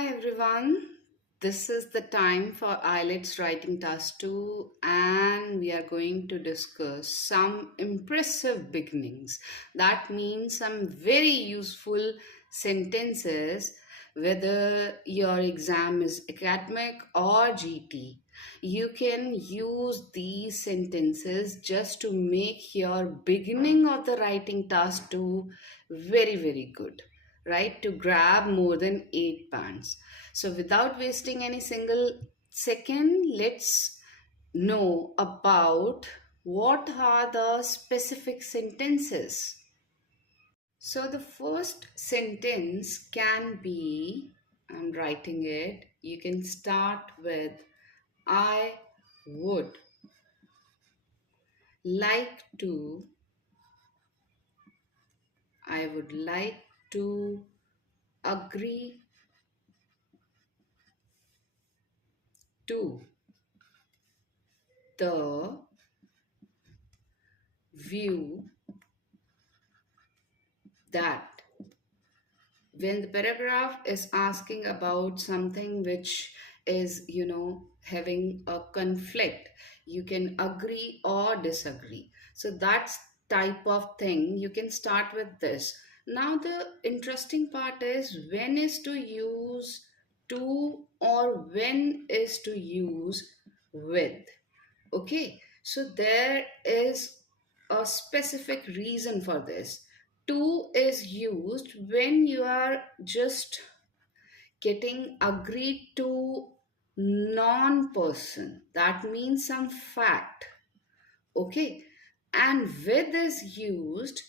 Hi everyone, this is the time for Ielts writing task 2 and we are going to discuss some impressive beginnings. That means some very useful sentences whether your exam is academic or GT. You can use these sentences just to make your beginning of the writing task 2 very good, right? To grab more than 8 bands. So, without wasting any single second, let's know about what are the specific sentences. So, the first sentence can be, I'm writing it, you can start with I would like to, I would like to agree to the view that when the paragraph is asking about something which is having a conflict, you can agree or disagree. So that's type of thing you can start with this. Now the interesting part is when is to use to or when is to use with. Okay, so there is a specific reason for this. To is used when you are just getting agreed to non-person. That means some fact. Okay, and with is used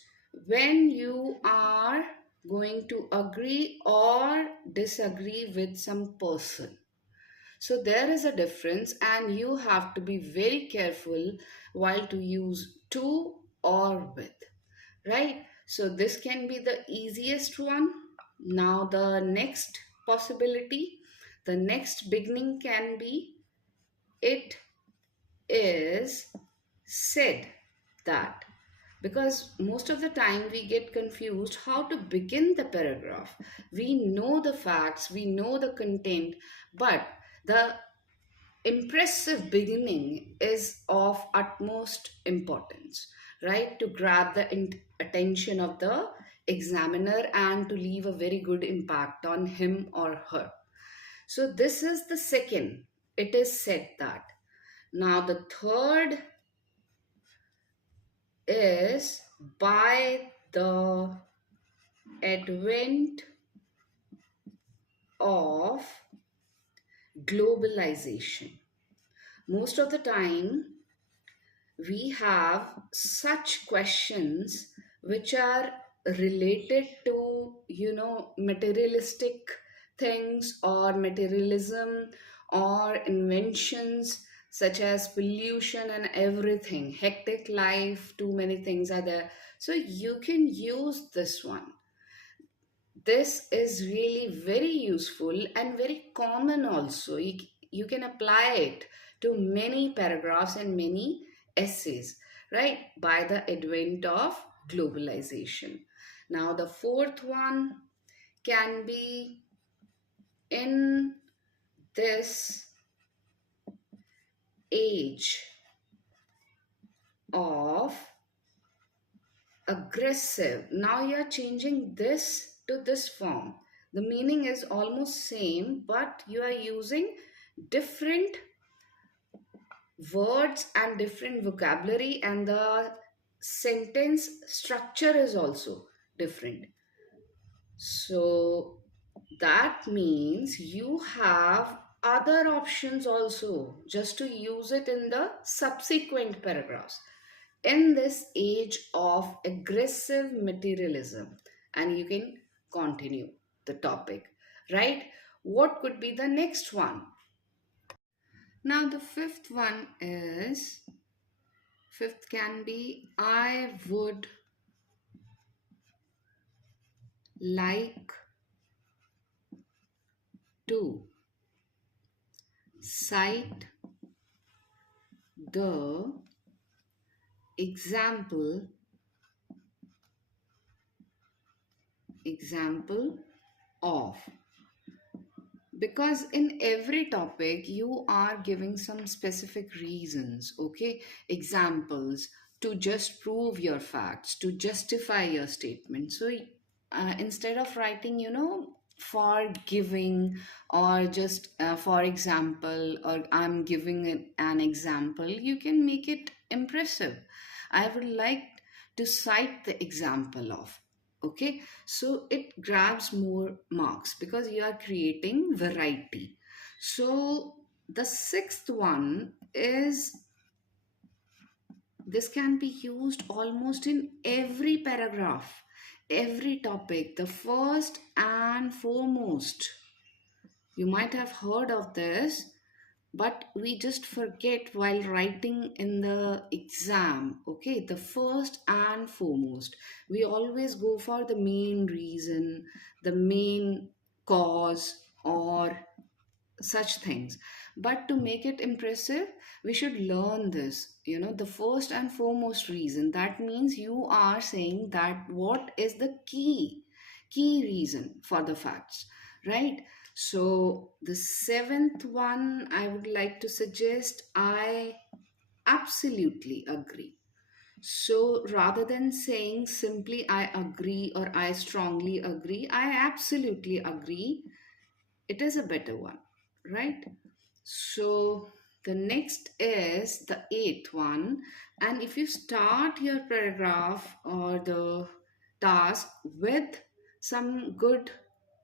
when you are going to agree or disagree with some person. So there is a difference, and you have to be very careful while to use to or with, right? So this can be the easiest one. Now the next possibility, the next beginning can be it is said that, because most of the time we get confused how to begin the paragraph. We know the facts, we know the content, but the impressive beginning is of utmost importance, right? To grab the attention of the examiner and to leave a very good impact on him or her. So, this is the second. It is said that. Now, the third is by the advent of globalization. Most of the time, we have such questions which are related to materialistic things or materialism or inventions such as pollution and everything, hectic life, too many things are there. So you can use this one. This is really very useful and very common also. You can apply it to many paragraphs and many essays, right? By the advent of globalization. Now, the fourth one can be in this age of aggressive. Now you are changing this to this form. The meaning is almost same, but you are using different words and different vocabulary, and the sentence structure is also different. So that means you have other options also just to use it in the subsequent paragraphs. In this age of aggressive materialism, and you can continue the topic, right? What could be the next one? Now the fifth can be I would like to cite the example of. because in every topic you are giving some specific reasons, okay, examples to just prove your facts, to justify your statement. So instead of writing, for giving, or just for example, or I'm giving an example, you can make it impressive. I would like to cite the example of, okay, so it grabs more marks because you are creating variety. So the sixth one is, this can be used almost in every paragraph, every topic. The first and foremost, you might have heard of this, but we just forget while writing in the exam. Okay, the first and foremost, we always go for the main reason, the main cause, or such things. But to make it impressive, we should learn this, the first and foremost reason. That means you are saying that what is the key reason for the facts, right? So the seventh one I would like to suggest, I absolutely agree. So rather than saying simply I agree or I strongly agree, I absolutely agree, it is a better one, right? So the next is the eighth one. And if you start your paragraph or the task with some good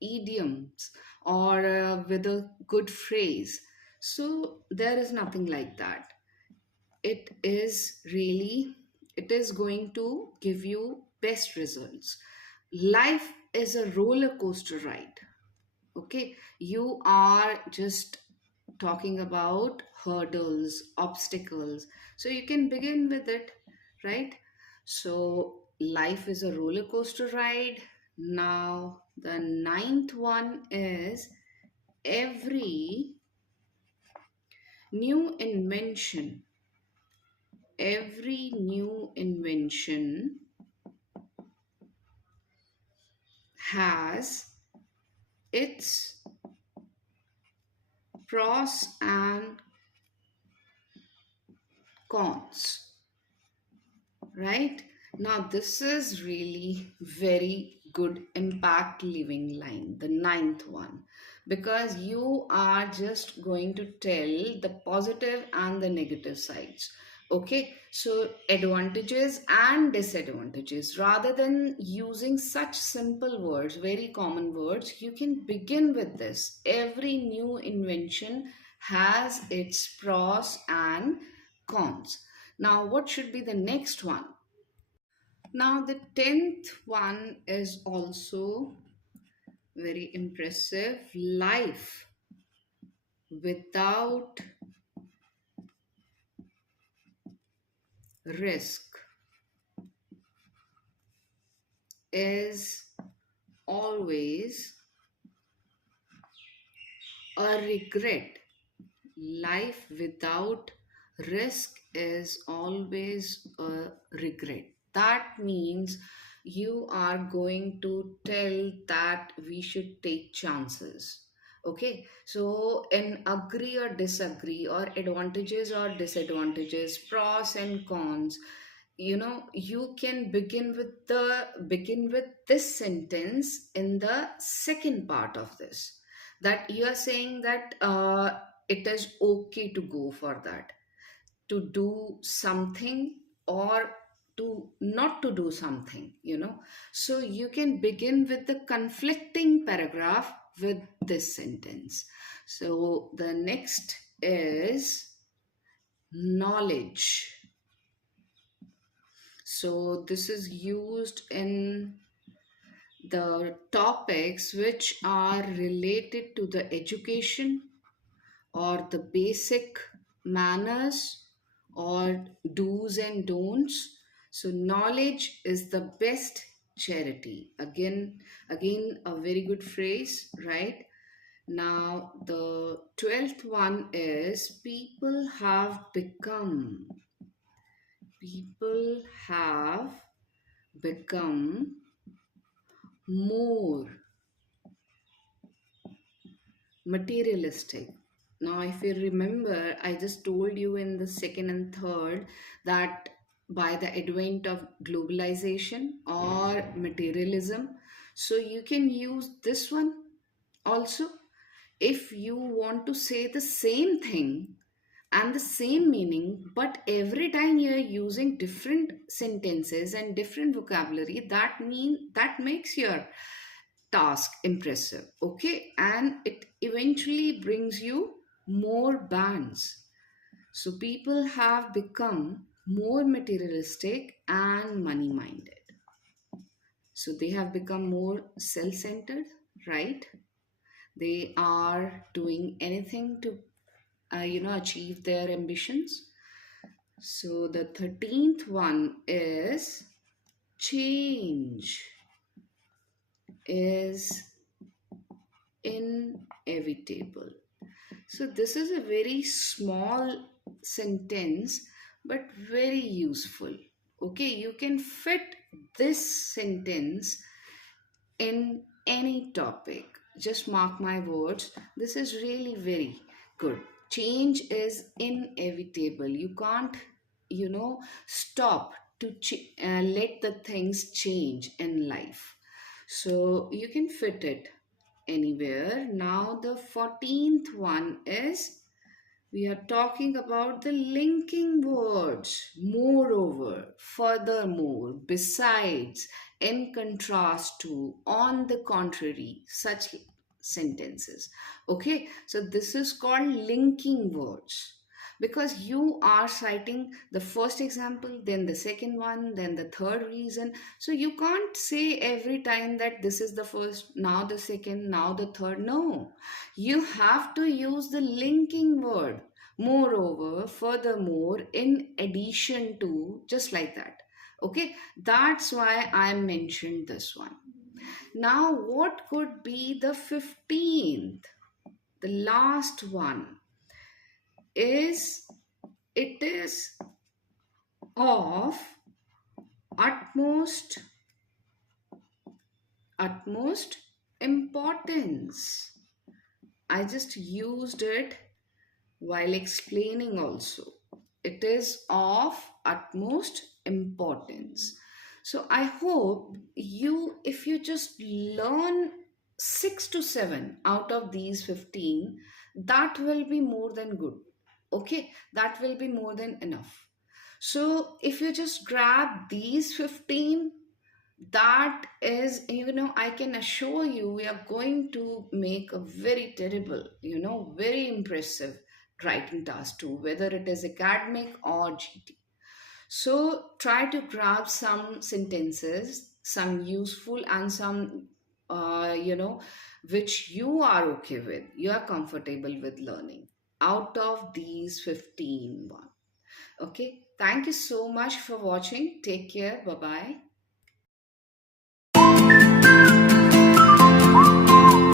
idioms, or with a good phrase, so there is nothing like that. It is really, it is going to give you best results. Life is a roller coaster ride. Okay, you are just talking about hurdles, obstacles. So you can begin with it, right? So life is a roller coaster ride. Now, the ninth one is, every new invention, every new invention has its pros and cons. Right? Now, this is really very good impact living line, the ninth one, because you are just going to tell the positive and the negative sides. Okay, so advantages and disadvantages. Rather than using such simple words, very common words, you can begin with this. Every new invention has its pros and cons. Now, what should be the next one? Now, the 10th one is also very impressive. Life without risk is always a regret. Life without risk is always a regret. That means you are going to tell that we should take chances. Okay, so in agree or disagree, or advantages or disadvantages, pros and cons, you can begin with this sentence in the second part of this, that you are saying that it is okay to go for that, to do something, or to not to do something, so you can begin with the conflicting paragraph with this sentence. So the next is knowledge. So this is used in the topics which are related to the education, or the basic manners, or do's and don'ts. So knowledge is the best charity. Again, a very good phrase, right? Now, the 12th one is, people have become more materialistic. Now, if you remember, I just told you in the second and third that by the advent of globalization or materialism, so you can use this one also. If you want to say the same thing and the same meaning, but every time you're using different sentences and different vocabulary, that makes your task impressive, okay, and it eventually brings you more bands. So people have become more materialistic and money minded, so they have become more self centered, right? They are doing anything to achieve their ambitions. So the 13th one is change is inevitable. So this is a very small sentence but very useful. Okay, you can fit this sentence in any topic. Just mark my words. This is really very good. Change is inevitable. You can't, stop to let the things change in life. So you can fit it anywhere. Now, the 14th one is we are talking about the linking words. Moreover, furthermore, besides, in contrast to, on the contrary, such sentences. Okay, so this is called linking words because you are citing the first example, then the second one, then the third reason. So you can't say every time that this is the first, now the second, now the third. No, you have to use the linking word. Moreover, furthermore, in addition to, just like that. Okay, that's why I mentioned this one. Now, what could be the 15th? The last one is it is of utmost utmost importance. I just used it while explaining also. It is of utmost importance. So I hope if you just learn 6 to 7 out of these 15, that will be more than good. Okay, that will be more than enough. So if you just grab these 15, that is, I can assure you we are going to make a very terrible, very impressive writing task too, whether it is academic or GT. So try to grab some sentences, some useful and some which you are okay with, you are comfortable with learning out of these 15 one. Okay, thank you so much for watching. Take care. Bye bye.